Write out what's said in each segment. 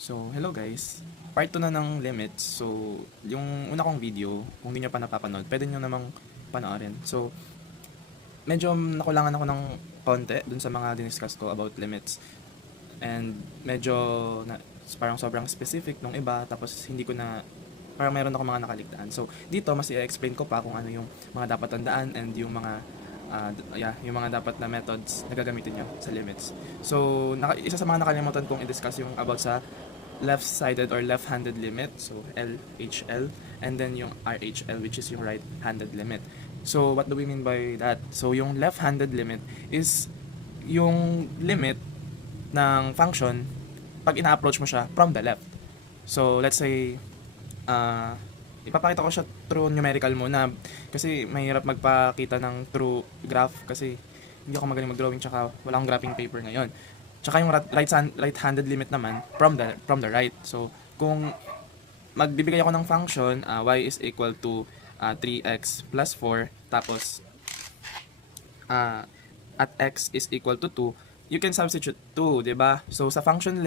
So, hello guys. Part 2 na ng limits. So, yung una kong video, kung hindi nyo pa napapanood, pwede nyo namang panoorin. So, medyo nakulangan ako ng konti dun sa mga diniscuss ko about limits. And medyo parang sobrang specific nung iba, tapos hindi ko na, parang meron ako mga nakaligtaan. So, dito mas i-explain ko pa kung ano yung mga dapat tandaan and yung mga yung mga dapat na methods na gagamitin nyo sa limits. So, isa sa mga nakalimutan kong i-discuss yung about sa left-sided or left-handed limit, so LHL, and then yung RHL, which is yung right-handed limit. So, what do we mean by that? So, yung left-handed limit is yung limit ng function pag ina-approach mo siya from the left. So, let's say, ipapakita ko siya through numerical muna kasi mahirap magpakita ng true graph kasi hindi ako magaling mag-drawing tsaka wala akong graphing paper ngayon. Tsaka yung right-handed limit naman from the right. So, kung magbibigay ako ng function, y is equal to 3x plus 4, tapos at x is equal to 2, you can substitute 2, di ba? So, sa function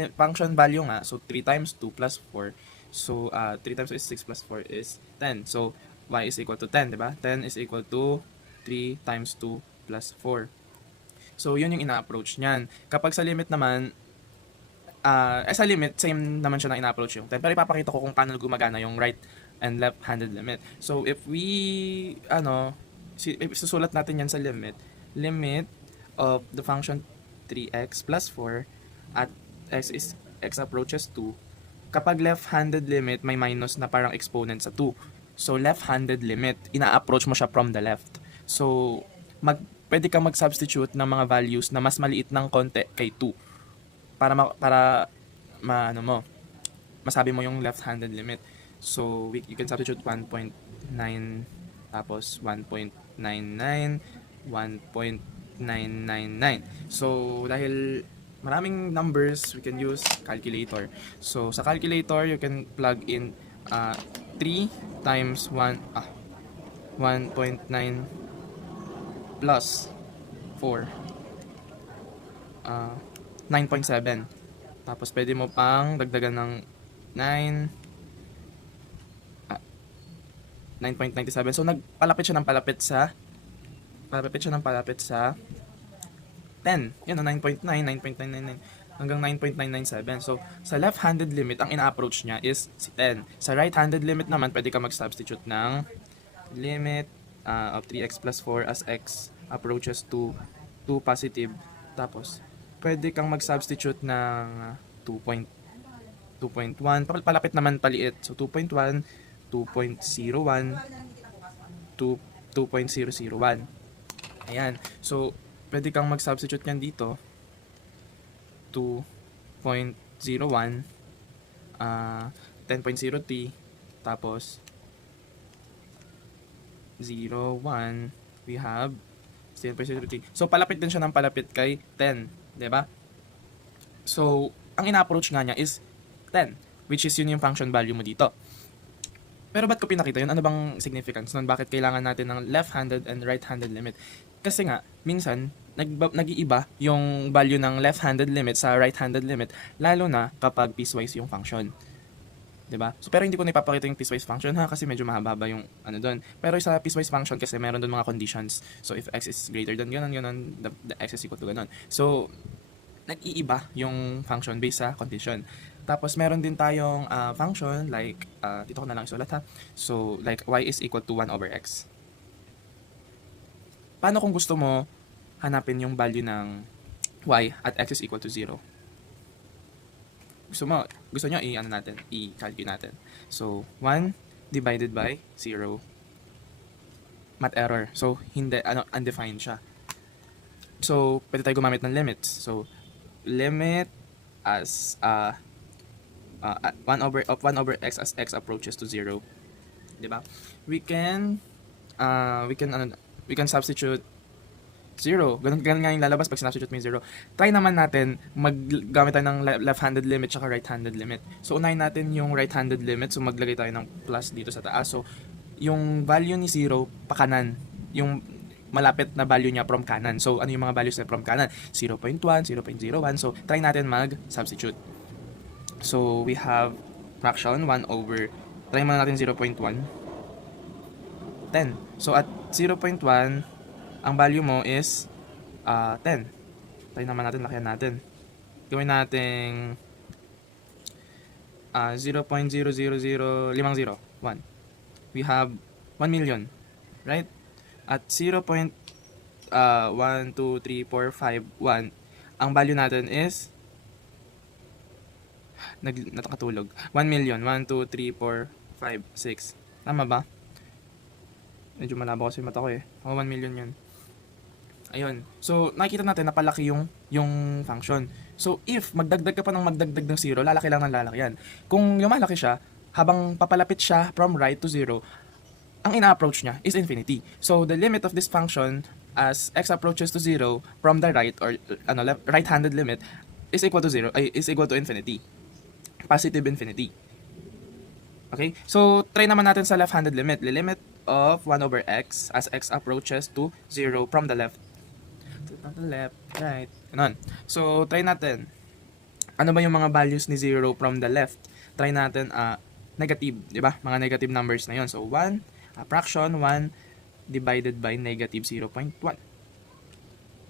value nga, so 3 times 2 plus 4, so 3 times 2 is 6 plus 4 is 10. So, y is equal to 10, di ba? 10 is equal to 3 times 2 plus 4. So, yun yung ina-approach niyan. Kapag sa limit naman, sa limit, same naman siya na ina-approach yung 10. Pero ipapakita ko kung paano gumagana yung right and left-handed limit. So, if we, susulat natin yan sa limit of the function 3x plus 4 at x approaches 2, kapag left-handed limit, may minus na parang exponent sa 2. So, left-handed limit, ina-approach mo siya from the left. So, pwede kang mag-substitute ng mga values na mas maliit ng konti kay 2 para masabi mo yung left-handed limit. So, you can substitute 1.9 tapos 1.99, 1.999. So, dahil maraming numbers, we can use calculator. So, sa calculator, you can plug in 3 times 1.9 plus 4, 9.7. Tapos pwede mo pang dagdagan ng 9.97. So nagpalapit siya ng palapit sa 10. Yan, 9.9, 9.999 hanggang 9.997. So sa left-handed limit, ang ina-approach niya is si 10. Sa right-handed limit naman, pwede ka mag-substitute ng limit of 3x plus 4 as x approaches to 2 positive. Tapos, pwede kang mag-substitute ng 2.1. Palapit naman paliit. So, 2.1, 2.01, 2.001. Ayan. So, pwede kang mag-substitute yan dito. 2.01, 10.0t, tapos 0.1, we have 0.0t. So, palapit din siya ng palapit kay 10. Diba? So, ang ina-approach nga niya is 10, which is yun yung function value mo dito. Pero ba't ko pinakita yun? Ano bang significance nun? Bakit kailangan natin ng left-handed and right-handed limit? Kasi nga, minsan, nag-iiba yung value ng left-handed limit sa right-handed limit, lalo na kapag piecewise yung function. Diba? So, pero hindi ko na ipapakita yung piecewise function kasi medyo mahaba yung ano doon. Pero sa piecewise function kasi meron doon mga conditions. So, if x is greater than ganun, the x is equal to ganun. So, nag-iiba yung function based sa condition. Tapos, meron din tayong function like, dito ko na lang isulat ha. So, like y is equal to 1 over x. Paano kung gusto mo hanapin yung value ng y at x is equal to 0? Gusto nyo i-calculate natin. So, 1 divided by 0. Math error. So, hindi, undefined siya. So, pwede tayo gumamit ng limits. So, limit as 1 over x as x approaches to 0. Diba? We can substitute 0. Ganun nga yung lalabas pag sinubstitute mo yung 0. Try naman natin maggamit tayo ng left-handed limit tsaka right-handed limit. So, unahin natin yung right-handed limit. So, maglagay tayo ng plus dito sa taas. So, yung value ni 0, pakanan. Yung malapit na value niya from kanan. So, ano yung mga values na from kanan? 0.1, 0.01. So, try natin mag-substitute. So, we have fraction 1 over, try muna natin 0.1, 10. So, at 0.1, ang value mo is 10. Try naman natin, lakihan natin. Gawin natin 0.000501. We have 1 million, right? At 0.12345 ang value natin is nakatulog. 1 million. 1, 2, 3, 4, 5, 6. Tama ba? Medyo malabo kasi mata ko eh. 1 million yun. Ayun. So, nakikita natin na palaki yung function. So, if magdagdag ka pa ng magdagdag ng 0, lalaki lang ng lalaki yan. Kung lumalaki siya, habang papalapit siya from right to 0, ang ina-approach niya is infinity. So, the limit of this function as x approaches to 0 from the right or right-handed limit is equal to 0, is equal to infinity. Positive infinity. Okay? So, try naman natin sa left-handed limit. The limit of 1 over x as x approaches to 0 from the left. From the left, right. Ganun. So, try natin. Ano ba yung mga values ni 0 from the left? Try natin negative, di ba? Mga negative numbers na yon. So, 1, fraction 1 divided by negative 0.1.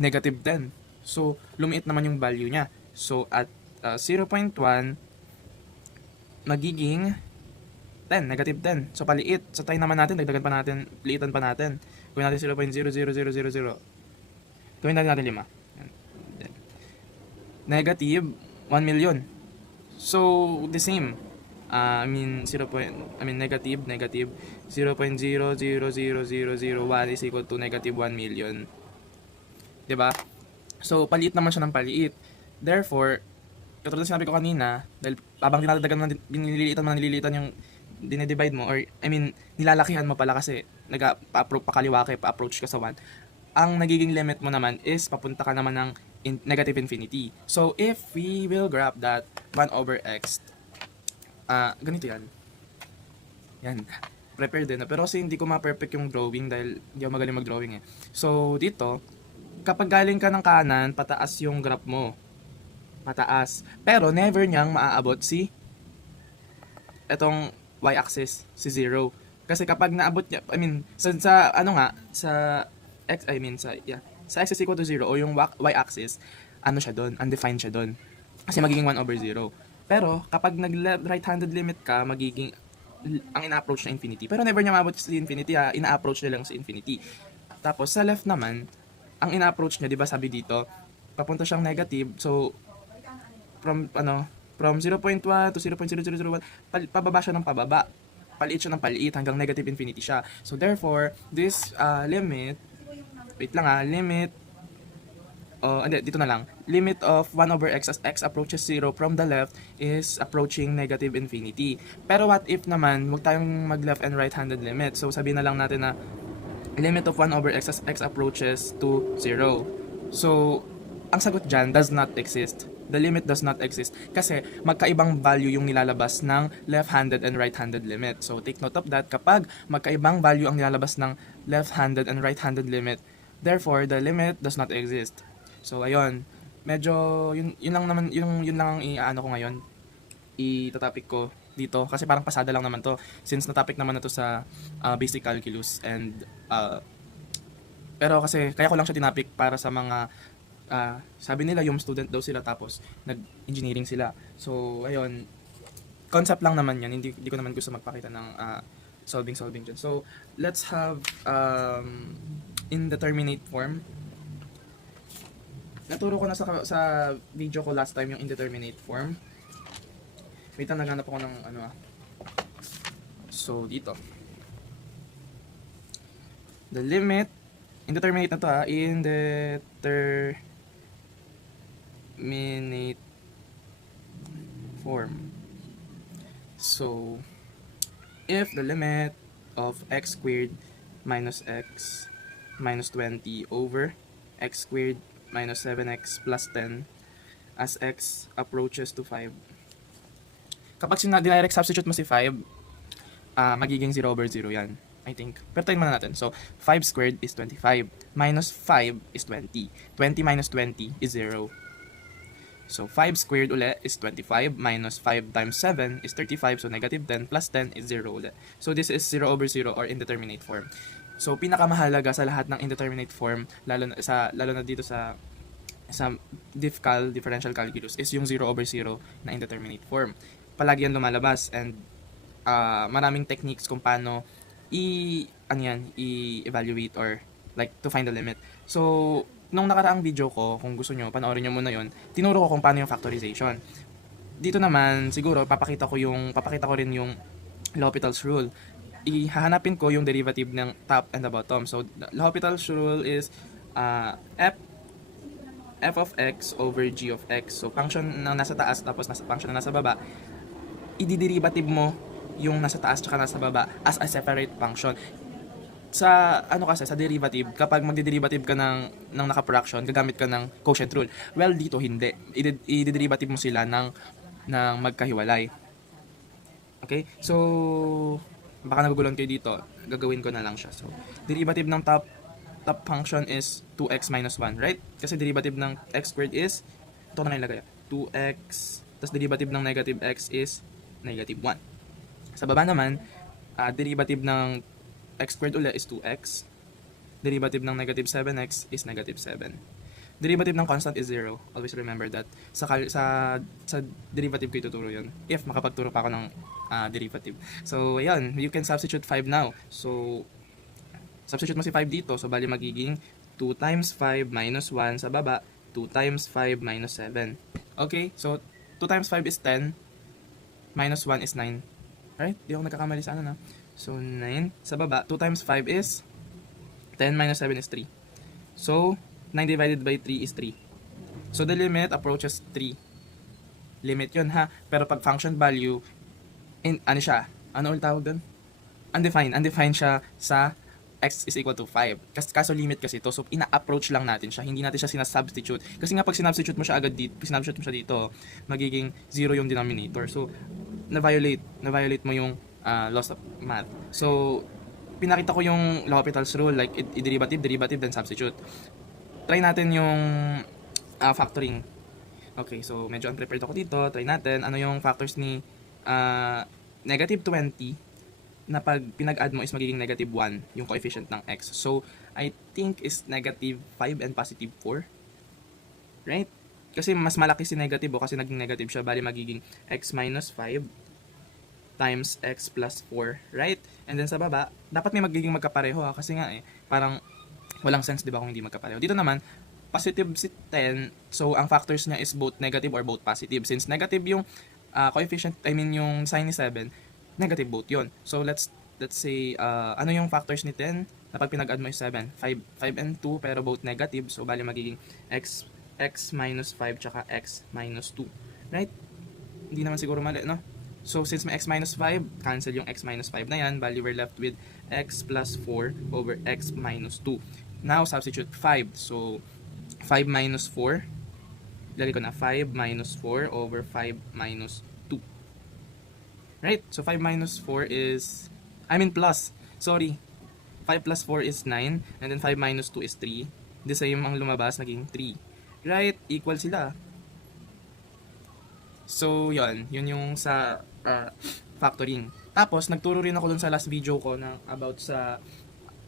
Negative 10. So, lumiit naman yung value niya. So, at 0.1, magiging 10, negative 10. So, paliit. So, try naman natin, dagdagan pa natin, liitan pa natin. Gawin natin 0.00000. Gawin natin 5. Negative 1 million. So, the same. Negative 0.0000001 is equal to negative 1 million. Diba? So, paliit naman siya ng paliit. Therefore, katulad sinabi ko kanina, dahil habang dinadagdagan mo, nililiitan yung dinidivide mo, or nilalakihan mo pala kasi pa-kaliwa ka, pa-approach ka sa 1. Ang nagiging limit mo naman is papunta ka naman ng negative infinity. So, if we will graph that 1 over x, ganito yan. Yan. Prepare din. Pero kasi hindi ko ma-perfect yung drawing dahil hindi ako magaling mag-drawing eh. So, dito, kapag galing ka ng kanan, pataas yung graph mo. Pataas. Pero never niyang maaabot si etong y-axis, si 0. Kasi kapag naabot niya, sa x is equal to 0 o yung y-axis, siya doon, undefined siya doon. Kasi magiging 1 over 0. Pero kapag nag-right-handed limit ka, magiging ang ina-approach na infinity. Pero never niya maabot sa infinity, ina-approach niya lang sa infinity. Tapos sa left naman, ang ina-approach niya, 'di ba sabi dito, papunta siyang negative. So from 0.1 to 0.0001, pababa siya ng pababa. Paliit siya ng paliit hanggang negative infinity siya. So therefore, this limit dito na lang. Limit of 1 over x as x approaches 0 from the left is approaching negative infinity. Pero what if naman, huwag tayong mag-left and right-handed limit. So sabihin na lang natin na limit of 1 over x as x approaches to 0. So, ang sagot dyan does not exist. The limit does not exist. Kasi magkaibang value yung nilalabas ng left-handed and right-handed limit. So, take note of that. Kapag magkaibang value ang nilalabas ng left-handed and right-handed limit, therefore, the limit does not exist. So, ayun. Medyo, yun lang naman, yun lang ang ko ngayon. Itatopic ko dito. Kasi parang pasada lang naman to. Since na-topic naman na to sa basic calculus. And, pero kasi, kaya ko lang siya tinapik para sa mga, sabi nila yung student daw sila tapos nag-engineering sila. So, ayun. Concept lang naman yan. Hindi ko naman gusto magpakita ng solving dyan. So, let's have indeterminate form. Naturo ko na sa video ko last time yung indeterminate form. Wait lang, naghanap ako ng So, dito. The limit, indeterminate na to indeterminate form. So, if the limit of x squared minus x minus 20 over x squared minus 7x plus 10 as x approaches to 5. Kapag dinirect substitute mo si 5, magiging 0 over 0 yan, I think. Pero tayo muna natin. So, 5 squared is 25. Minus 5 is 20. 20 minus 20 is 0. So 5 squared uli is 25 minus 5 times 7 is 35. So negative 10 plus 10 is 0 uli. So this is 0 over 0 or indeterminate form. So pinakamahalaga sa lahat ng indeterminate form, lalo na dito sa differential calculus, is yung 0 over 0 na indeterminate form. Palagi yan lumalabas, and maraming techniques kung paano i-evaluate or like to find the limit. So nung nakaraang video ko, kung gusto nyo, panoorin nyo muna yon, tinuro ko kung paano yung factorization. Dito naman, siguro, papakita ko rin yung L'Hopital's rule. Ihahanapin ko yung derivative ng top and the bottom. So, L'Hopital's rule is f of x over g of x. So, function na nasa taas tapos function na nasa baba, i-derivative mo yung nasa taas tsaka nasa baba as a separate function. Sa derivative, kapag magde-derivative ka ng naka-fraction, gagamit ka ng quotient rule. Well, dito hindi. I-derivative mo sila ng magkahiwalay. Okay? So, baka naguguluhan kayo dito. Gagawin ko na lang siya. So, derivative ng top function is 2x minus 1, right? Kasi derivative ng x squared is, ito na nilagay, 2x, tapos derivative ng negative x is negative 1. Sa baba naman, derivative ng x squared uli is 2x. Derivative ng negative 7x is negative 7. Derivative ng constant is 0. Always remember that. Sa derivative ko ituturo yun. If makapagturo pa ako ng derivative. So, ayan. You can substitute 5 now. So, substitute mo si 5 dito. So, bali magiging 2 times 5 minus 1 sa baba. 2 times 5 minus 7. Okay? So, 2 times 5 is 10. Minus 1 is 9. Right? Di ako nagkakamali sa ano na. So, 9 sa baba. 2 times 5 is 10 minus 7 is 3. So, 9 divided by 3 is 3. So, the limit approaches 3. Limit yun ha. Pero pag function value, ano siya? Ano ulit tawag doon? Undefined. Undefined siya sa x is equal to 5. Kaso limit kasi ito. So, ina-approach lang natin siya. Hindi natin siya sinasubstitute. Kasi nga pag sinubstitute mo siya agad dito, magiging 0 yung denominator. So, na-violate mo yung laws of math. So, pinakita ko yung L'Hopital's rule, like derivative, then substitute. Try natin yung factoring. Okay, so medyo unprepared ako dito. Try natin. Ano yung factors ni negative 20 na pag pinag-add mo is magiging negative 1 yung coefficient ng x. So, I think is negative 5 and positive 4. Right? Kasi mas malaki si negative kasi naging negative siya. Bali magiging x minus 5 times x plus 4, right? And then sa baba, dapat may magiging magkapareho kasi nga parang walang sense 'di ba kung hindi magkapareho. Dito naman, positive si 10, so ang factors niya is both negative or both positive. Since negative yung coefficient, yung sign ni 7, negative both 'yon. So let's say ano yung factors ni 10 na pag pinag-add mo is 7, 5 and 2 pero both negative, so bali magiging x minus 5 tsaka x minus 2, right? Hindi naman siguro mali, no? So, since may x minus 5, cancel yung x minus 5 na yan. Bali, we're left with x plus 4 over x minus 2. Now, substitute 5. So, 5 minus 4. Lagay ko na 5 minus 4 over 5 minus 2. Right? So, 5 minus 4 is... plus. Sorry. 5 plus 4 is 9. And then 5 minus 2 is 3. The same ang lumabas, naging 3. Right? Equal sila. So, yun yung sa factoring. Tapos, nagturo rin ako dun sa last video ko about sa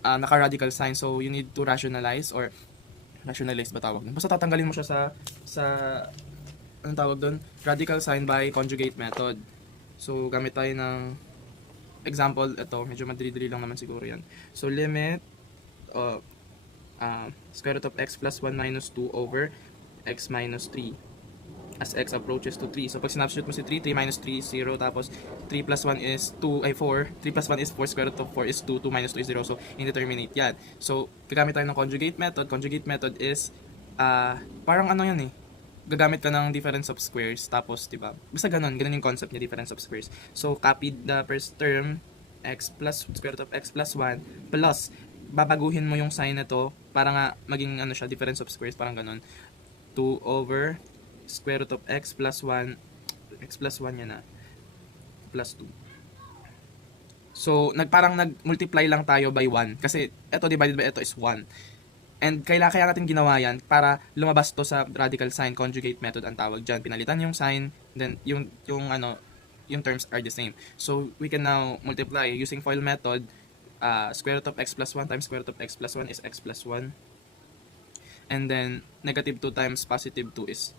naka-radical sign. So, you need to rationalize ba tawag dun? Basta tatanggalin mo siya sa anong tawag dun? Radical sign by conjugate method. So, gamit tayo ng example. Ito, medyo madali-dali lang naman siguro yan. So, limit square root of x plus 1 minus 2 over x minus 3. As x approaches to 3. So, pag sinubstitute mo si 3, 3 minus 3 is 0. Tapos, 3 plus 1 is 4. 3 plus 1 is 4. Square root of 4 is 2. 2 minus 2 is 0. So, indeterminate yan. So, gagamit tayo ng conjugate method. Conjugate method is, parang ano yan gagamit ka ng difference of squares. Tapos, diba? Basta ganun yung concept niya, difference of squares. So, copy the first term, x plus, square root of x plus 1, plus, babaguhin mo yung sign na to, para nga, maging difference of squares, parang ganun. 2 over square root of x plus 1 yan plus 2. So, parang nag-multiply lang tayo by 1 kasi ito divided by ito is 1. And kaya natin ginawa yan para lumabas to sa radical sign conjugate method ang tawag dyan. Pinalitan yung sign, then yung terms are the same. So we can now multiply using FOIL method. Square root of x plus 1 times square root of x plus 1 is x plus 1. And then negative 2 times positive 2 is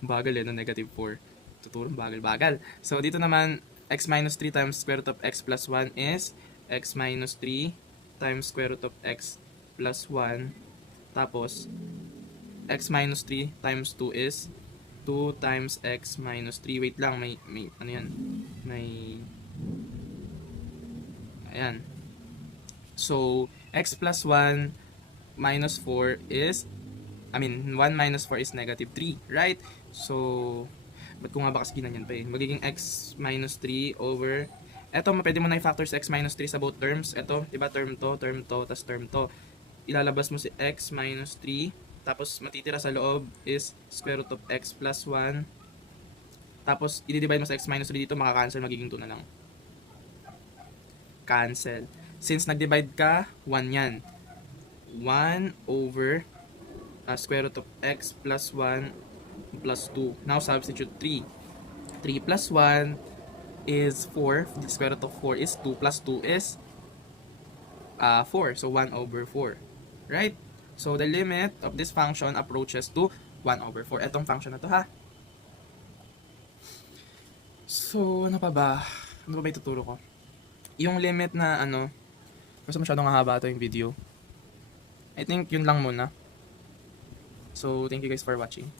bagal no? Negative 4. Tuturong bagal. So dito naman x minus 3 times square root of x plus 1 is x minus 3 times square root of x plus 1. Tapos x minus 3 times 2 is 2 times x minus 3. Wait lang, may ano yan? Ayan. So x plus 1 minus 4 is 1 minus 4 is negative 3, right? So ba't ko nga ba kasi ginanyan pa magiging x minus 3 over eto, pwede mo na i-factor sa x minus 3 sa both terms. Eto, diba, term to, tas term to. Ilalabas mo si x minus 3, tapos matitira sa loob is square root of x plus 1. Tapos, i-divide mo sa x minus 3 dito, makakancel, magiging 2 na lang. Cancel. Since nag-divide ka, 1 yan. 1 over square root of x plus 1 plus 2. Now, substitute 3. 3 plus 1 is 4. The square root of 4 is 2 plus 2 is 4. So 1 over 4. Right? So the limit of this function approaches to 1 over 4. Etong function na to, ha? So, ano pa ba? Ano pa ba ituturo ko? Yung limit na kasi masyadong hahaba ito yung video. I think yun lang muna. So, thank you guys for watching.